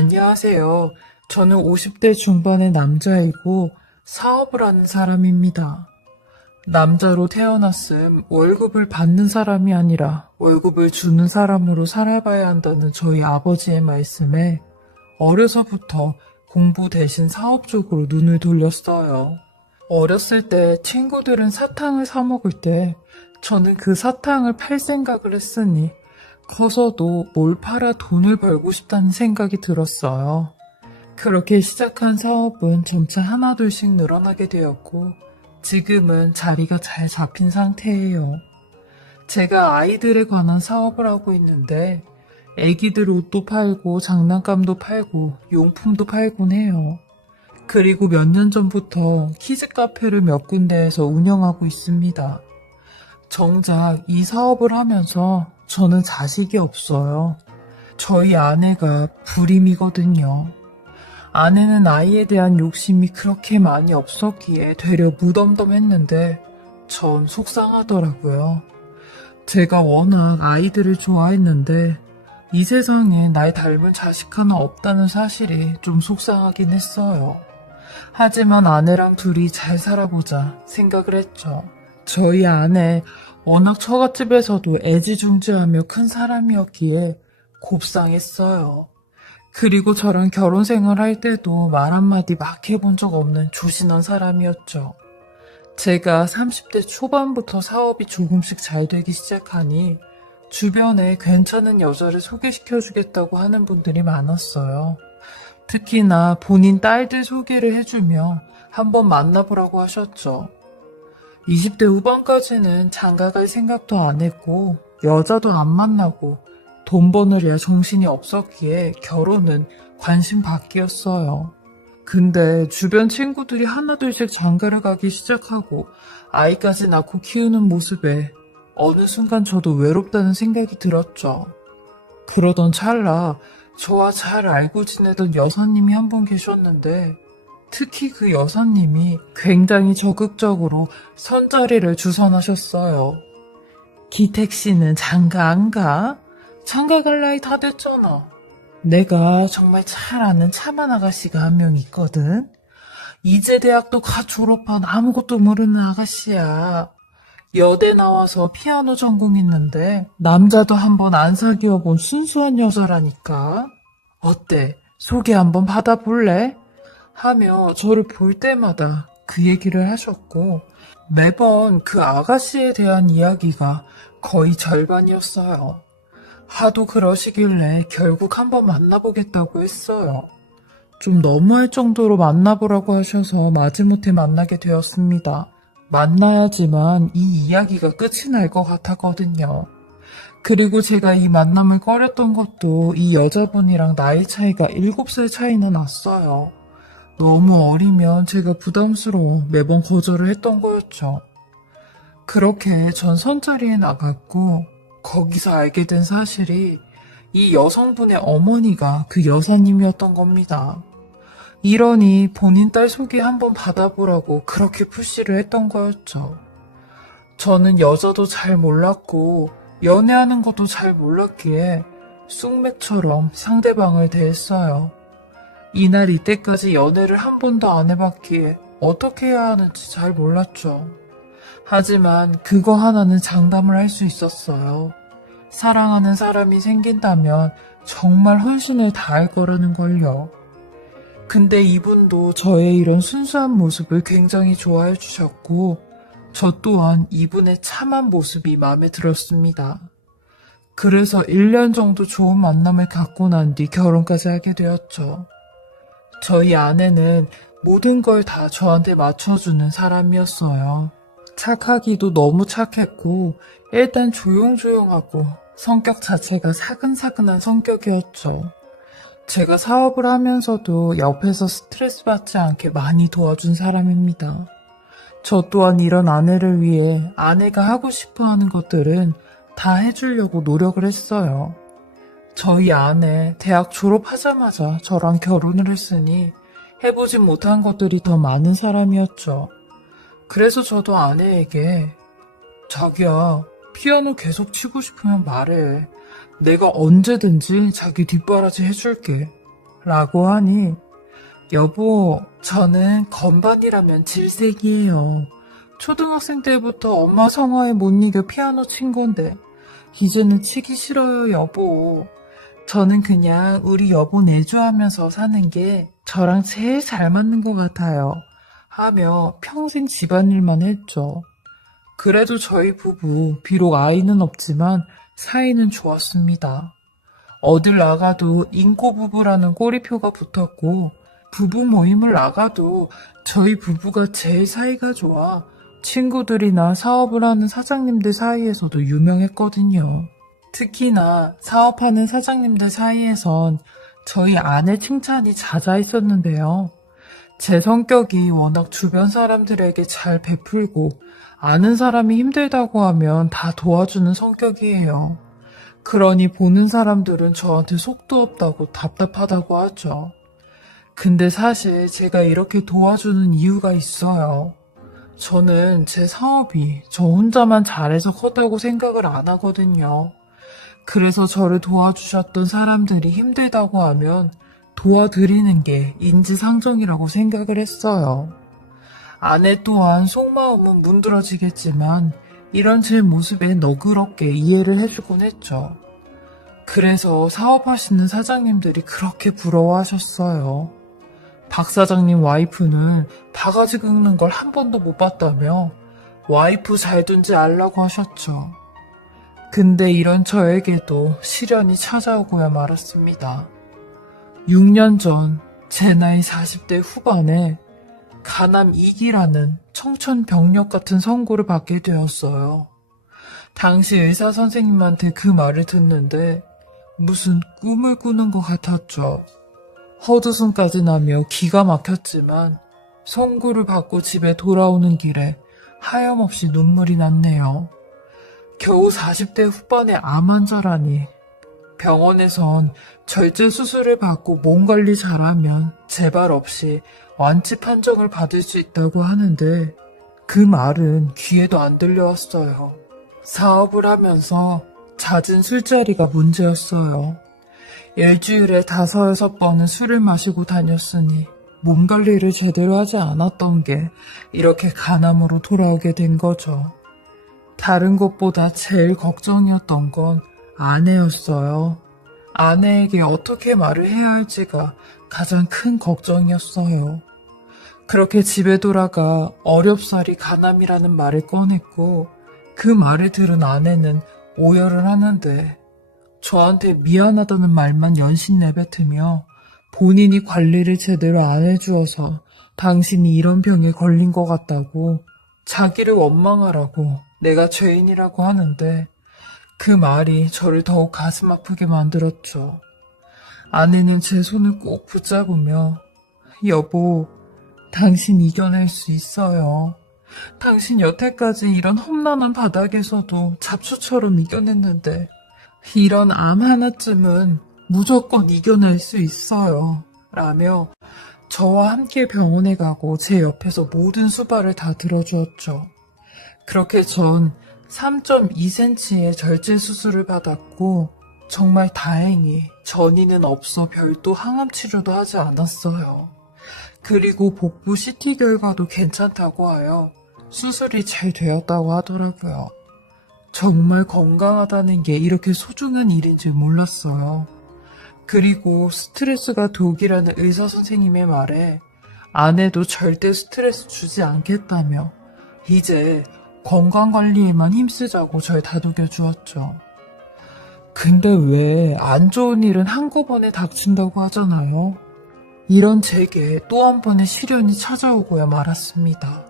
안녕하세요. 저는 50대 중반의 남자이고 사업을 하는 사람입니다. 남자로 태어났음 월급을 받는 사람이 아니라 월급을 주는 사람으로 살아봐야 한다는 저희 아버지의 말씀에 어려서부터 공부 대신 사업 쪽으로 눈을 돌렸어요. 어렸을 때 친구들은 사탕을 사 먹을 때 저는 그 사탕을 팔 생각을 했으니 커서도 뭘 팔아 돈을 벌고 싶다는 생각이 들었어요. 그렇게 시작한 사업은 점차 하나둘씩 늘어나게 되었고 지금은 자리가 잘 잡힌 상태예요. 제가 아이들에 관한 사업을 하고 있는데 애기들 옷도 팔고 장난감도 팔고 용품도 팔곤 해요. 그리고 몇 년 전부터 키즈 카페를 몇 군데에서 운영하고 있습니다. 정작 이 사업을 하면서 저는 자식이 없어요. 저희 아내가 불임이거든요. 아내는 아이에 대한 욕심이 그렇게 많이 없었기에 되려 무덤덤했는데 전 속상하더라고요. 제가 워낙 아이들을 좋아했는데 이 세상에 날 닮은 자식 하나 없다는 사실이 좀 속상하긴 했어요. 하지만 아내랑 둘이 잘 살아보자 생각을 했죠. 저희 아내 워낙 처갓집에서도 애지중지하며 큰 사람이었기에 곱상했어요. 그리고 저랑 결혼 생활할 때도 말 한마디 막 해본 적 없는 조신한 사람이었죠. 제가 30대 초반부터 사업이 조금씩 잘 되기 시작하니 주변에 괜찮은 여자를 소개시켜주겠다고 하는 분들이 많았어요. 특히나 본인 딸들 소개를 해주며 한번 만나보라고 하셨죠. 20대 후반까지는 장가갈 생각도 안 했고 여자도 안 만나고 돈 버느랴 정신이 없었기에 결혼은 관심 밖이었어요. 근데 주변 친구들이 하나둘씩 장가를 가기 시작하고 아이까지 낳고 키우는 모습에 어느 순간 저도 외롭다는 생각이 들었죠. 그러던 찰나 저와 잘 알고 지내던 여사님이 한 분 계셨는데 특히 그 여사님이 굉장히 적극적으로 선자리를 주선하셨어요. 기택 씨는 장가 안 가? 장가 갈 나이 다 됐잖아. 내가 정말 잘 아는 차만 아가씨가 한 명 있거든. 이제 대학도 갓 졸업한 아무것도 모르는 아가씨야. 여대 나와서 피아노 전공했는데 남자도 한번 안 사귀어 본 순수한 여자라니까. 어때? 소개 한번 받아볼래? 하며 저를 볼 때마다 그 얘기를 하셨고 매번 그 아가씨에 대한 이야기가 거의 절반이었어요. 하도 그러시길래 결국 한번 만나보겠다고 했어요. 좀 너무할 정도로 만나보라고 하셔서 마지못해 만나게 되었습니다. 만나야지만 이 이야기가 끝이 날 것 같았거든요. 그리고 제가 이 만남을 꺼렸던 것도 이 여자분이랑 나이 차이가 7살 차이나 났어요. 너무 어리면 제가 부담스러워 매번 거절을 했던 거였죠. 그렇게 전 선자리에 나갔고 거기서 알게 된 사실이 이 여성분의 어머니가 그 여사님이었던 겁니다. 이러니 본인 딸 소개 한번 받아보라고 그렇게 푸시를 했던 거였죠. 저는 여자도 잘 몰랐고 연애하는 것도 잘 몰랐기에 쑥맥처럼 상대방을 대했어요. 이날 이때까지 연애를 한 번도 안 해봤기에 어떻게 해야 하는지 잘 몰랐죠. 하지만 그거 하나는 장담을 할 수 있었어요. 사랑하는 사람이 생긴다면 정말 헌신을 다할 거라는 걸요. 근데 이분도 저의 이런 순수한 모습을 굉장히 좋아해 주셨고 저 또한 이분의 참한 모습이 마음에 들었습니다. 그래서 1년 정도 좋은 만남을 갖고 난 뒤 결혼까지 하게 되었죠. 저희 아내는 모든 걸 다 저한테 맞춰주는 사람이었어요. 착하기도 너무 착했고 일단 조용조용하고 성격 자체가 사근사근한 성격이었죠. 제가 사업을 하면서도 옆에서 스트레스 받지 않게 많이 도와준 사람입니다. 저 또한 이런 아내를 위해 아내가 하고 싶어하는 것들은 다 해주려고 노력을 했어요. 저희 아내 대학 졸업하자마자 저랑 결혼을 했으니 해보지 못한 것들이 더 많은 사람이었죠. 그래서 저도 아내에게 자기야 피아노 계속 치고 싶으면 말해. 내가 언제든지 자기 뒷바라지 해줄게. 라고 하니, 여보, 저는 건반이라면 질색이에요. 초등학생 때부터 엄마 성화에 못 이겨 피아노 친 건데, 이제는 치기 싫어요, 여보. 저는 그냥 우리 여보 내조하면서 사는 게 저랑 제일 잘 맞는 것 같아요. 하며 평생 집안일만 했죠. 그래도 저희 부부, 비록 아이는 없지만 사이는 좋았습니다. 어딜 나가도 인꼬부부라는 꼬리표가 붙었고, 부부 모임을 나가도 저희 부부가 제일 사이가 좋아 친구들이나 사업을 하는 사장님들 사이에서도 유명했거든요. 특히나 사업하는 사장님들 사이에선 저희 아내 칭찬이 잦아있었는데요. 제 성격이 워낙 주변 사람들에게 잘 베풀고 아는 사람이 힘들다고 하면 다 도와주는 성격이에요. 그러니 보는 사람들은 저한테 속도 없다고 답답하다고 하죠. 근데 사실 제가 이렇게 도와주는 이유가 있어요. 저는 제 사업이 저 혼자만 잘해서 컸다고 생각을 안 하거든요. 그래서 저를 도와주셨던 사람들이 힘들다고 하면 도와드리는 게 인지상정이라고 생각을 했어요. 아내 또한 속마음은 문드러지겠지만 이런 제 모습에 너그럽게 이해를 해주곤 했죠. 그래서 사업하시는 사장님들이 그렇게 부러워하셨어요. 박 사장님 와이프는 바가지 긁는 걸 한 번도 못 봤다며 와이프 잘 둔지 알라고 하셨죠. 근데 이런 저에게도 시련이 찾아오고야 말았습니다. 6년 전 제 나이 40대 후반에 가남 2기라는 청천벽력 같은 선고를 받게 되었어요. 당시 의사 선생님한테 그 말을 듣는데 무슨 꿈을 꾸는 것 같았죠. 헛웃음까지 나며 기가 막혔지만 선고를 받고 집에 돌아오는 길에 하염없이 눈물이 났네요. 겨우 40대 후반에 암 환자라니. 병원에선 절제 수술을 받고 몸 관리 잘하면 재발 없이 완치 판정을 받을 수 있다고 하는데 그 말은 귀에도 안 들려왔어요. 사업을 하면서 잦은 술자리가 문제였어요. 일주일에 5-6번은 술을 마시고 다녔으니 몸 관리를 제대로 하지 않았던 게 이렇게 간암으로 돌아오게 된 거죠. 다른 것보다 제일 걱정이었던 건 아내였어요. 아내에게 어떻게 말을 해야 할지가 가장 큰 걱정이었어요. 그렇게 집에 돌아가 어렵사리 간암이라는 말을 꺼냈고 그 말을 들은 아내는 오열을 하는데 저한테 미안하다는 말만 연신 내뱉으며 본인이 관리를 제대로 안 해주어서 당신이 이런 병에 걸린 것 같다고 자기를 원망하라고 내가 죄인이라고 하는데 그 말이 저를 더욱 가슴 아프게 만들었죠. 아내는 제 손을 꼭 붙잡으며 여보, 당신 이겨낼 수 있어요. 당신 여태까지 이런 험난한 바닥에서도 잡초처럼 이겨냈는데 이런 암 하나쯤은 무조건 이겨낼 수 있어요. 라며 저와 함께 병원에 가고 제 옆에서 모든 수발을 다 들어주었죠. 그렇게 전 3.2cm의 절제 수술을 받았고 정말 다행히 전이는 없어 별도 항암 치료도 하지 않았어요. 그리고 복부 CT 결과도 괜찮다고 하여 수술이 잘 되었다고 하더라고요. 정말 건강하다는 게 이렇게 소중한 일인 줄 몰랐어요. 그리고 스트레스가 독이라는 의사 선생님의 말에 아내도 절대 스트레스 주지 않겠다며 이제 건강관리에만 힘쓰자고 절 다독여 주었죠. 근데 왜 안 좋은 일은 한꺼번에 닥친다고 하잖아요. 이런 제게 또 한 번의 시련이 찾아오고야 말았습니다.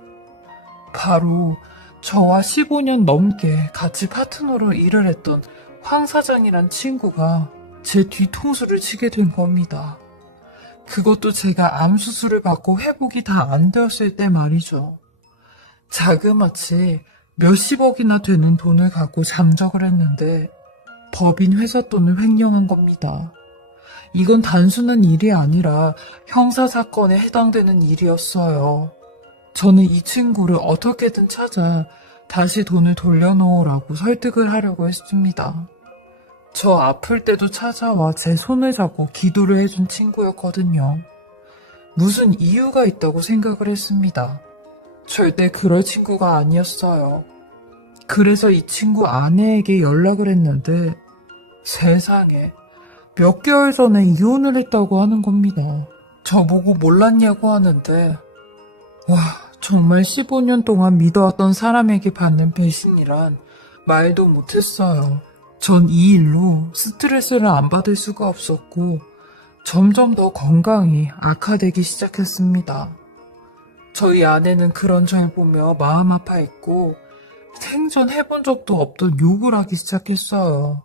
바로 저와 15년 넘게 같이 파트너로 일을 했던 황 사장이란 친구가 제 뒤통수를 치게 된 겁니다. 그것도 제가 암 수술을 받고 회복이 다 안 되었을 때 말이죠. 자그마치 몇십억이나 되는 돈을 갖고 장적을 했는데 법인 회사 돈을 횡령한 겁니다. 이건 단순한 일이 아니라 형사사건에 해당되는 일이었어요. 저는 이 친구를 어떻게든 찾아 다시 돈을 돌려놓으라고 설득을 하려고 했습니다. 저 아플 때도 찾아와 제 손을 잡고 기도를 해준 친구였거든요. 무슨 이유가 있다고 생각을 했습니다. 절대 그럴 친구가 아니었어요. 그래서 이 친구 아내에게 연락을 했는데 세상에 몇 개월 전에 이혼을 했다고 하는 겁니다. 저보고 몰랐냐고 하는데 와, 정말 15년 동안 믿어왔던 사람에게 받는 배신이란 말도 못했어요. 전 이 일로 스트레스를 안 받을 수가 없었고 점점 더 건강이 악화되기 시작했습니다. 저희 아내는 그런 절 보며 마음 아파했고 생전 해본 적도 없던 욕을 하기 시작했어요.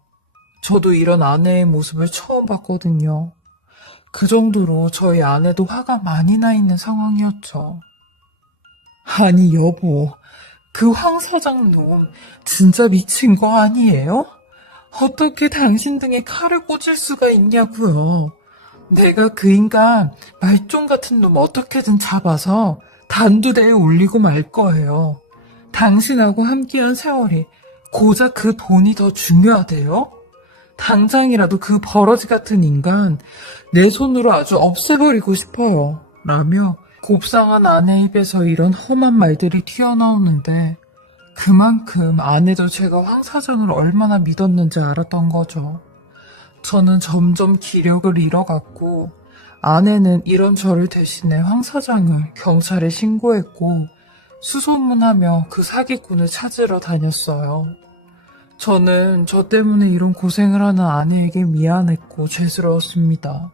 저도 이런 아내의 모습을 처음 봤거든요. 그 정도로 저희 아내도 화가 많이 나 있는 상황이었죠. 아니 여보, 그 황 사장 놈 진짜 미친 거 아니에요? 어떻게 당신 등에 칼을 꽂을 수가 있냐고요. 내가 그 인간 말종 같은 놈 어떻게든 잡아서 단두대에 올리고 말 거예요. 당신하고 함께한 세월이 고작 그 돈이 더 중요하대요? 당장이라도 그 버러지 같은 인간 내 손으로 아주 없애버리고 싶어요. 라며 곱상한 아내 입에서 이런 험한 말들이 튀어나오는데 그만큼 아내도 제가 황 사장을 얼마나 믿었는지 알았던 거죠. 저는 점점 기력을 잃어갔고 아내는 이런 저를 대신해 황 사장을 경찰에 신고했고 수소문하며 그 사기꾼을 찾으러 다녔어요. 저는 저 때문에 이런 고생을 하는 아내에게 미안했고 죄스러웠습니다.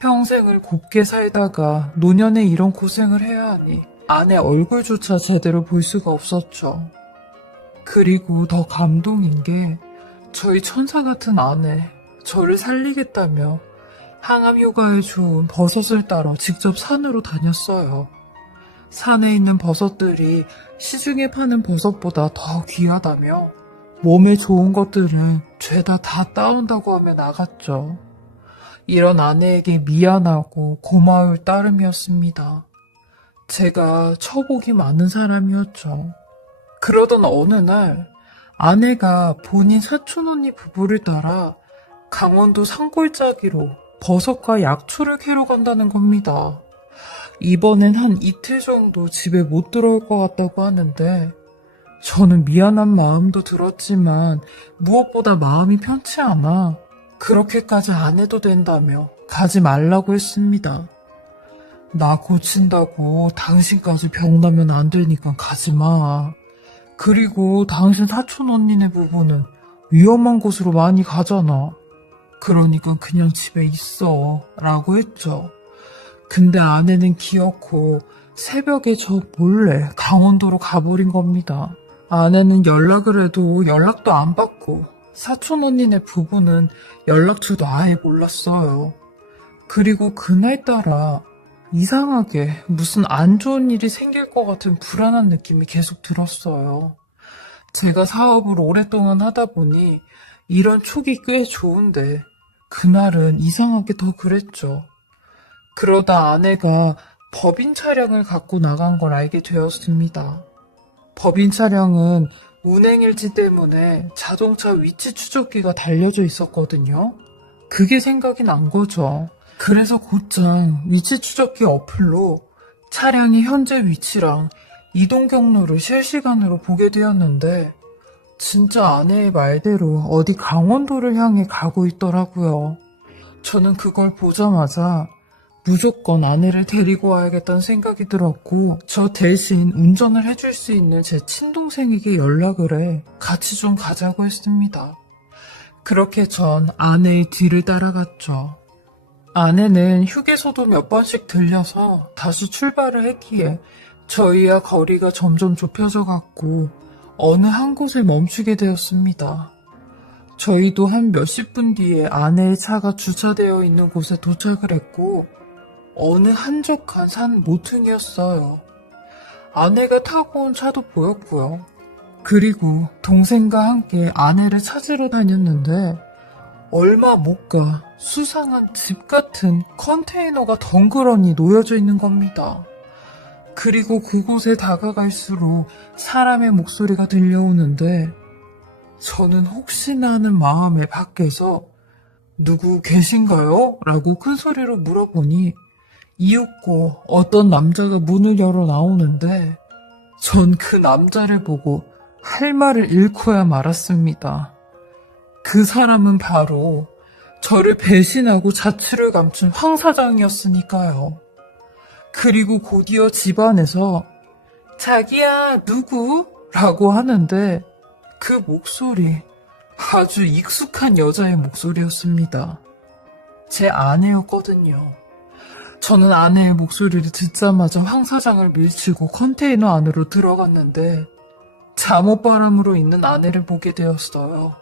평생을 곱게 살다가 노년에 이런 고생을 해야 하니 아내 얼굴조차 제대로 볼 수가 없었죠. 그리고 더 감동인 게 저희 천사 같은 아내, 저를 살리겠다며 항암 효과에 좋은 버섯을 따러 직접 산으로 다녔어요. 산에 있는 버섯들이 시중에 파는 버섯보다 더 귀하다며 몸에 좋은 것들을 죄다 다 따온다고 하며 나갔죠. 이런 아내에게 미안하고 고마울 따름이었습니다. 제가 처복이 많은 사람이었죠. 그러던 어느 날 아내가 본인 사촌 언니 부부를 따라 강원도 산골짜기로 버섯과 약초를 캐러 간다는 겁니다. 이번엔 한 이틀 정도 집에 못 들어올 것 같다고 하는데 저는 미안한 마음도 들었지만 무엇보다 마음이 편치 않아 그렇게까지 안 해도 된다며 가지 말라고 했습니다. 나 고친다고 당신까지 병나면 안 되니까 가지 마. 그리고 당신 사촌 언니네 부부는 위험한 곳으로 많이 가잖아. 그러니까 그냥 집에 있어 라고 했죠. 근데 아내는 기어코 새벽에 저 몰래 강원도로 가버린 겁니다. 아내는 연락을 해도 연락도 안 받고 사촌 언니네 부부는 연락처도 아예 몰랐어요. 그리고 그날따라 이상하게 무슨 안 좋은 일이 생길 것 같은 불안한 느낌이 계속 들었어요. 제가 사업을 오랫동안 하다 보니 이런 촉이 꽤 좋은데 그날은 이상하게 더 그랬죠. 그러다 아내가 법인 차량을 갖고 나간 걸 알게 되었습니다. 법인 차량은 운행일지 때문에 자동차 위치 추적기가 달려져 있었거든요. 그게 생각이 난 거죠. 그래서 곧장 위치 추적기 어플로 차량의 현재 위치랑 이동 경로를 실시간으로 보게 되었는데 진짜 아내의 말대로 어디 강원도를 향해 가고 있더라고요. 저는 그걸 보자마자 무조건 아내를 데리고 와야겠다는 생각이 들었고 저 대신 운전을 해줄 수 있는 제 친동생에게 연락을 해 같이 좀 가자고 했습니다. 그렇게 전 아내의 뒤를 따라갔죠. 아내는 휴게소도 몇 번씩 들려서 다시 출발을 했기에 저희와 거리가 점점 좁혀져 갔고 어느 한 곳에 멈추게 되었습니다. 저희도 한 몇십 분 뒤에 아내의 차가 주차되어 있는 곳에 도착을 했고 어느 한적한 산 모퉁이였어요. 아내가 타고 온 차도 보였고요. 그리고 동생과 함께 아내를 찾으러 다녔는데 얼마 못 가 수상한 집 같은 컨테이너가 덩그러니 놓여져 있는 겁니다. 그리고 그곳에 다가갈수록 사람의 목소리가 들려오는데 저는 혹시나 하는 마음에 밖에서 누구 계신가요? 라고 큰 소리로 물어보니 이윽고 어떤 남자가 문을 열어 나오는데 전 그 남자를 보고 할 말을 잃고야 말았습니다. 그 사람은 바로 저를 배신하고 자취를 감춘 황 사장이었으니까요. 그리고 곧이어 집안에서 자기야 누구? 라고 하는데 그 목소리 아주 익숙한 여자의 목소리였습니다. 제 아내였거든요. 저는 아내의 목소리를 듣자마자 황 사장을 밀치고 컨테이너 안으로 들어갔는데 잠옷바람으로 있는 아내를 보게 되었어요.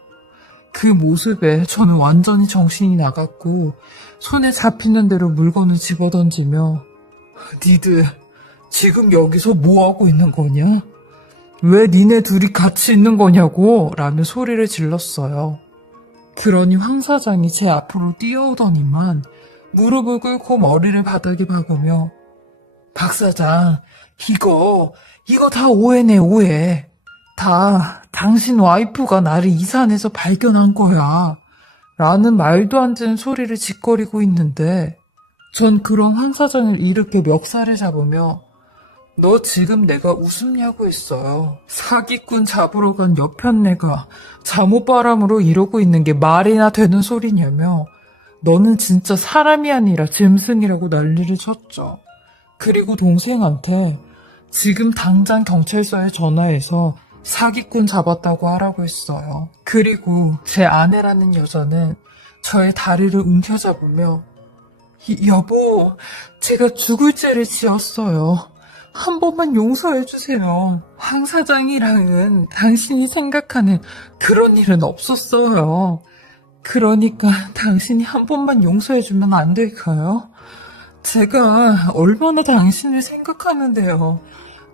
그 모습에 저는 완전히 정신이 나갔고 손에 잡히는 대로 물건을 집어던지며 니들 지금 여기서 뭐하고 있는 거냐? 왜 니네 둘이 같이 있는 거냐고 라며 소리를 질렀어요. 그러니 황 사장이 제 앞으로 뛰어오더니만 무릎을 꿇고 머리를 바닥에 박으며 박 사장 이거 다 오해네 오해. 다 당신 와이프가 나를 이 산에서 발견한 거야. 라는 말도 안 되는 소리를 짓거리고 있는데 전 그런 황 사장을 이렇게 멱살을 잡으며 너 지금 내가 웃음냐고 했어요. 사기꾼 잡으러 간 여편네가 잠옷바람으로 이러고 있는 게 말이나 되는 소리냐며 너는 진짜 사람이 아니라 짐승이라고 난리를 쳤죠. 그리고 동생한테 지금 당장 경찰서에 전화해서 사기꾼 잡았다고 하라고 했어요. 그리고 제 아내라는 여자는 저의 다리를 움켜잡으며 여보, 제가 죽을 죄를 지었어요. 한 번만 용서해주세요. 황 사장이랑은 당신이 생각하는 그런 일은 없었어요. 그러니까 당신이 한 번만 용서해주면 안 될까요? 제가 얼마나 당신을 생각하는데요.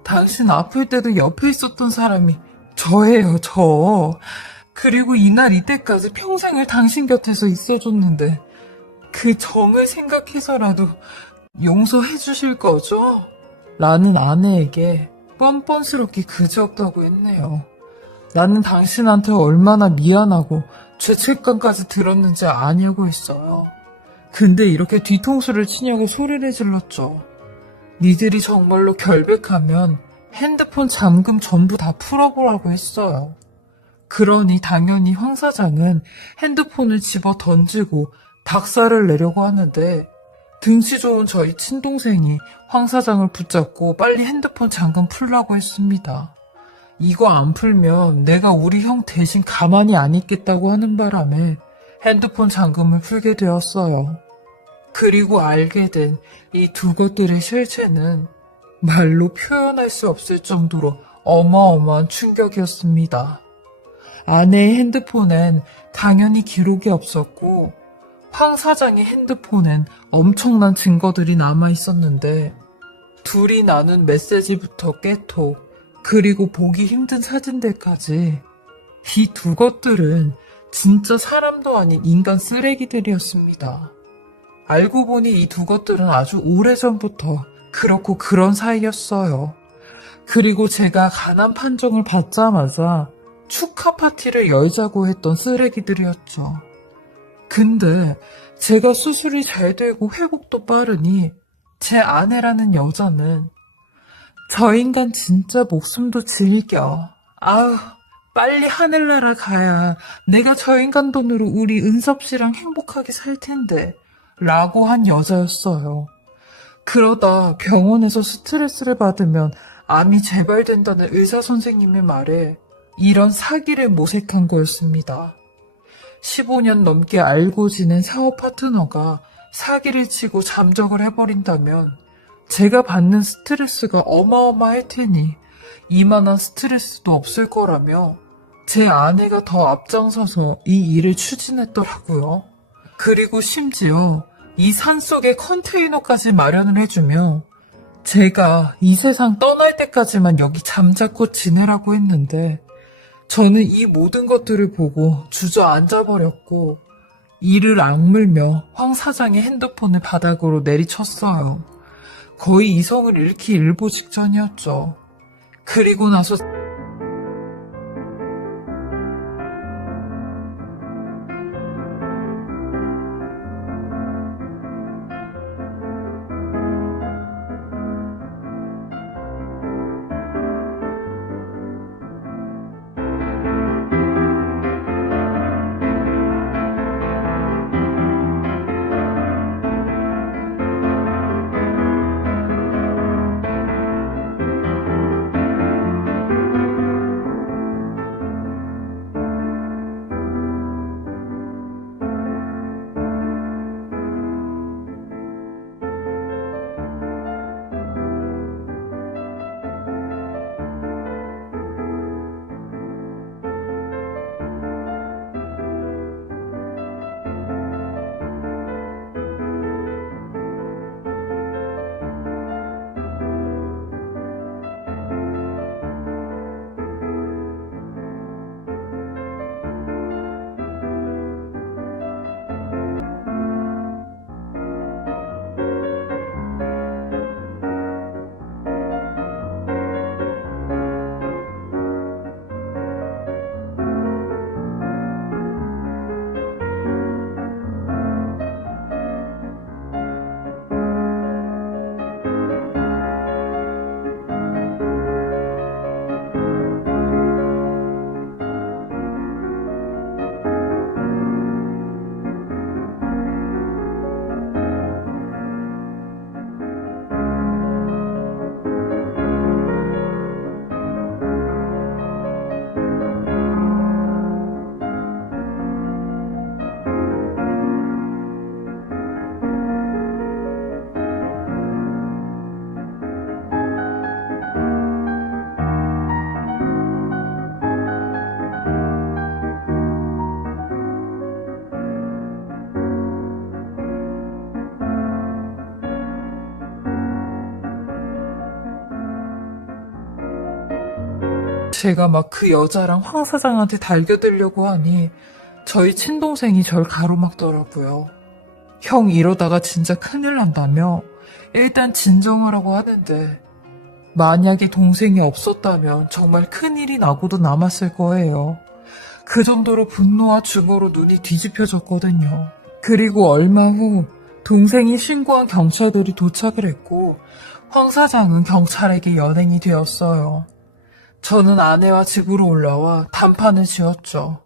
당신 아플 때도 옆에 있었던 사람이 저예요, 저. 그리고 이날 이때까지 평생을 당신 곁에서 있어줬는데 그 정을 생각해서라도 용서해 주실 거죠? 라는 아내에게 뻔뻔스럽게 그지없다고 했네요. 나는 당신한테 얼마나 미안하고 죄책감까지 들었는지 아냐고 했어요. 근데 이렇게 뒤통수를 치냐고 소리를 질렀죠. 니들이 정말로 결백하면 핸드폰 잠금 전부 다 풀어보라고 했어요. 그러니 당연히 황 사장은 핸드폰을 집어 던지고 박살을 내려고 하는데 등치 좋은 저희 친동생이 황 사장을 붙잡고 빨리 핸드폰 잠금 풀라고 했습니다. 이거 안 풀면 내가 우리 형 대신 가만히 안 있겠다고 하는 바람에 핸드폰 잠금을 풀게 되었어요. 그리고 알게 된 이 두 것들의 실체는 말로 표현할 수 없을 정도로 어마어마한 충격이었습니다. 아내의 핸드폰엔 당연히 기록이 없었고 황 사장의 핸드폰엔 엄청난 증거들이 남아 있었는데 둘이 나눈 메시지부터 깨톡 그리고 보기 힘든 사진들까지 이 두 것들은 진짜 사람도 아닌 인간 쓰레기들이었습니다. 알고 보니 이 두 것들은 아주 오래전부터 그렇고 그런 사이였어요. 그리고 제가 가난 판정을 받자마자 축하 파티를 열자고 했던 쓰레기들이었죠. 근데 제가 수술이 잘 되고 회복도 빠르니 제 아내라는 여자는 저 인간 진짜 목숨도 즐겨. 아우 빨리 하늘나라 가야 내가 저 인간 돈으로 우리 은섭 씨랑 행복하게 살 텐데 라고 한 여자였어요. 그러다 병원에서 스트레스를 받으면 암이 재발된다는 의사 선생님의 말에 이런 사기를 모색한 거였습니다. 15년 넘게 알고 지낸 사업 파트너가 사기를 치고 잠적을 해버린다면 제가 받는 스트레스가 어마어마할 테니 이만한 스트레스도 없을 거라며 제 아내가 더 앞장서서 이 일을 추진했더라고요. 그리고 심지어 이 산속에 컨테이너까지 마련을 해주며 제가 이 세상 떠날 때까지만 여기 잠자코 지내라고 했는데 저는 이 모든 것들을 보고 주저앉아버렸고 이를 악물며 황 사장의 핸드폰을 바닥으로 내리쳤어요. 거의 이성을 잃기 일보 직전이었죠. 그리고 나서 제가 막 그 여자랑 황 사장한테 달겨들려고 하니 저희 친동생이 절 가로막더라고요. 형 이러다가 진짜 큰일 난다며 일단 진정하라고 하는데 만약에 동생이 없었다면 정말 큰일이 나고도 남았을 거예요. 그 정도로 분노와 증오로 눈이 뒤집혀졌거든요. 그리고 얼마 후 동생이 신고한 경찰들이 도착을 했고 황 사장은 경찰에게 연행이 되었어요. 저는 아내와 집으로 올라와 단판을 지었죠.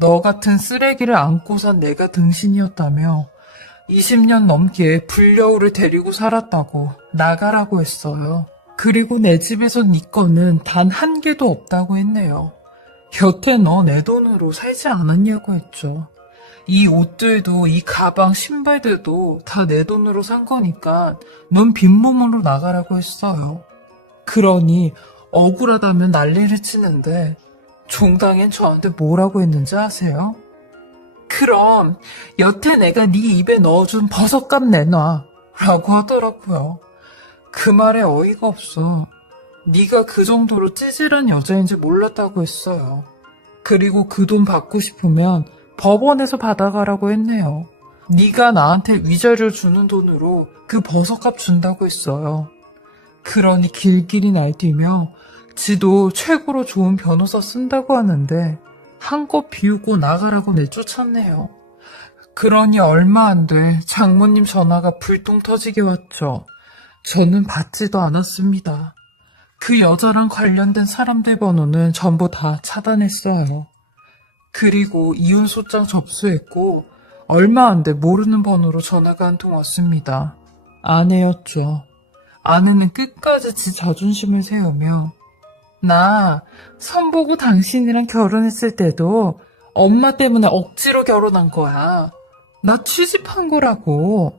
너 같은 쓰레기를 안고 산 내가 등신이었다며 20년 넘게 불려우를 데리고 살았다고 나가라고 했어요. 그리고 내 집에선 네 거는 단 한 개도 없다고 했네요. 여태 너 내 돈으로 살지 않았냐고 했죠. 이 옷들도 이 가방 신발들도 다 내 돈으로 산 거니까 넌 빈몸으로 나가라고 했어요. 그러니 억울하다면 난리를 치는데 종당엔 저한테 뭐라고 했는지 아세요? 그럼 여태 내가 네 입에 넣어준 버섯값 내놔 라고 하더라고요. 그 말에 어이가 없어. 네가 그 정도로 찌질한 여자인지 몰랐다고 했어요. 그리고 그 돈 받고 싶으면 법원에서 받아가라고 했네요. 네가 나한테 위자료 주는 돈으로 그 버섯값 준다고 했어요. 그러니 길길이 날뛰며 지도 최고로 좋은 변호사 쓴다고 하는데 한껏 비우고 나가라고 내쫓았네요. 그러니 얼마 안 돼 장모님 전화가 불똥 터지게 왔죠. 저는 받지도 않았습니다. 그 여자랑 관련된 사람들 번호는 전부 다 차단했어요. 그리고 이혼소장 접수했고 얼마 안 돼 모르는 번호로 전화가 한 통 왔습니다. 아내였죠. 아내는 끝까지 지 자존심을 세우며 나 선보고 당신이랑 결혼했을 때도 엄마 때문에 억지로 결혼한 거야. 나 취직한 거라고.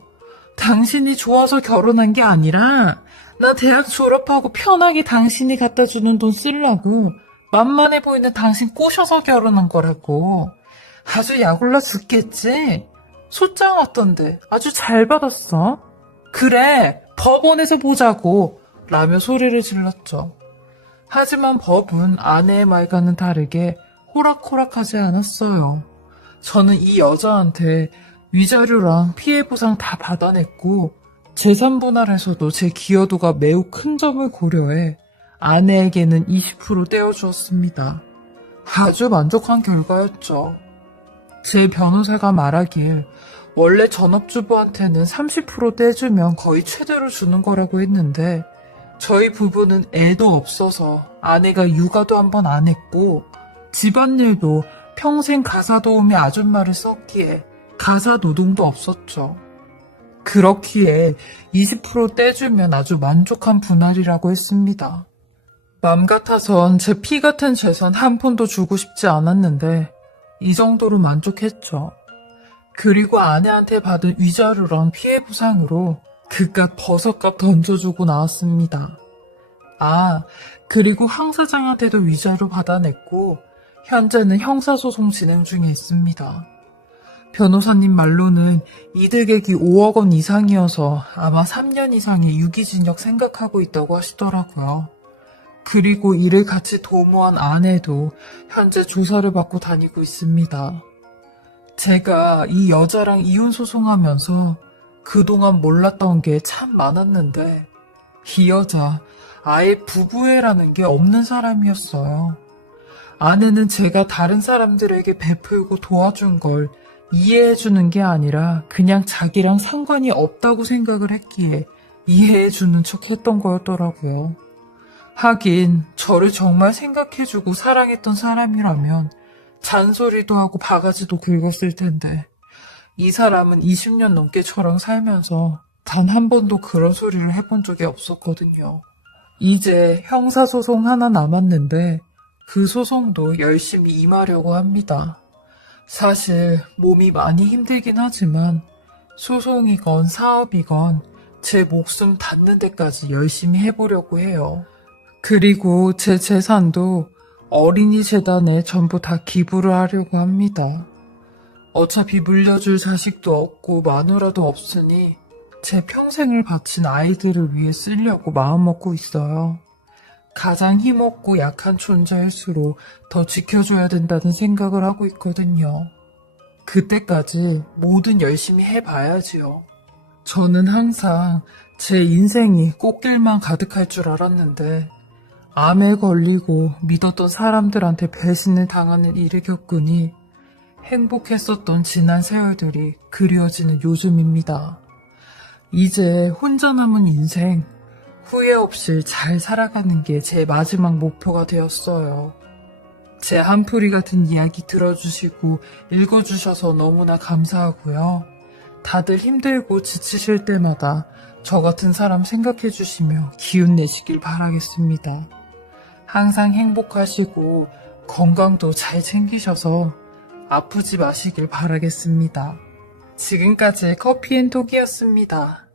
당신이 좋아서 결혼한 게 아니라 나 대학 졸업하고 편하게 당신이 갖다 주는 돈 쓰려고 만만해 보이는 당신 꼬셔서 결혼한 거라고. 아주 약올라 죽겠지? 소장 어떤데? 아주 잘 받았어. 그래, 법원에서 보자고 라며 소리를 질렀죠. 하지만 법은 아내의 말과는 다르게 호락호락하지 않았어요. 저는 이 여자한테 위자료랑 피해보상 다 받아냈고 재산 분할에서도 제 기여도가 매우 큰 점을 고려해 아내에게는 20% 떼어주었습니다. 아주 만족한 결과였죠. 제 변호사가 말하길 원래 전업주부한테는 30% 떼주면 거의 최대로 주는 거라고 했는데 저희 부부는 애도 없어서 아내가 육아도 한 번 안 했고 집안일도 평생 가사도우미 아줌마를 썼기에 가사노동도 없었죠. 그렇기에 20% 떼주면 아주 만족한 분할이라고 했습니다. 맘 같아선 제 피 같은 재산 한 푼도 주고 싶지 않았는데 이 정도로 만족했죠. 그리고 아내한테 받은 위자료랑 피해 보상으로 그깟 버섯값 던져주고 나왔습니다. 아, 그리고 황 사장한테도 위자료 받아냈고 현재는 형사소송 진행 중에 있습니다. 변호사님 말로는 이득액이 5억 원 이상이어서 아마 3년 이상의 유기징역 생각하고 있다고 하시더라고요. 그리고 이를 같이 도모한 아내도 현재 조사를 받고 다니고 있습니다. 제가 이 여자랑 이혼 소송하면서 그동안 몰랐던 게 참 많았는데 이 여자 아예 부부애라는 게 없는 사람이었어요. 아내는 제가 다른 사람들에게 베풀고 도와준 걸 이해해주는 게 아니라 그냥 자기랑 상관이 없다고 생각을 했기에 이해해주는 척 했던 거였더라고요. 하긴 저를 정말 생각해주고 사랑했던 사람이라면 잔소리도 하고 바가지도 긁었을 텐데 이 사람은 20년 넘게 저랑 살면서 단 한 번도 그런 소리를 해본 적이 없었거든요. 이제 형사소송 하나 남았는데 그 소송도 열심히 임하려고 합니다. 사실 몸이 많이 힘들긴 하지만 소송이건 사업이건 제 목숨 닿는 데까지 열심히 해보려고 해요. 그리고 제 재산도 어린이 재단에 전부 다 기부를 하려고 합니다. 어차피 물려줄 자식도 없고 마누라도 없으니 제 평생을 바친 아이들을 위해 쓰려고 마음먹고 있어요. 가장 힘없고 약한 존재일수록 더 지켜줘야 된다는 생각을 하고 있거든요. 그때까지 뭐든 열심히 해봐야지요. 저는 항상 제 인생이 꽃길만 가득할 줄 알았는데 암에 걸리고 믿었던 사람들한테 배신을 당하는 일을 겪으니 행복했었던 지난 세월들이 그리워지는 요즘입니다. 이제 혼자 남은 인생 후회 없이 잘 살아가는 게 제 마지막 목표가 되었어요. 제 한풀이 같은 이야기 들어주시고 읽어주셔서 너무나 감사하고요. 다들 힘들고 지치실 때마다 저 같은 사람 생각해 주시며 기운 내시길 바라겠습니다. 항상 행복하시고 건강도 잘 챙기셔서 아프지 마시길 바라겠습니다. 지금까지 커피앤톡이었습니다.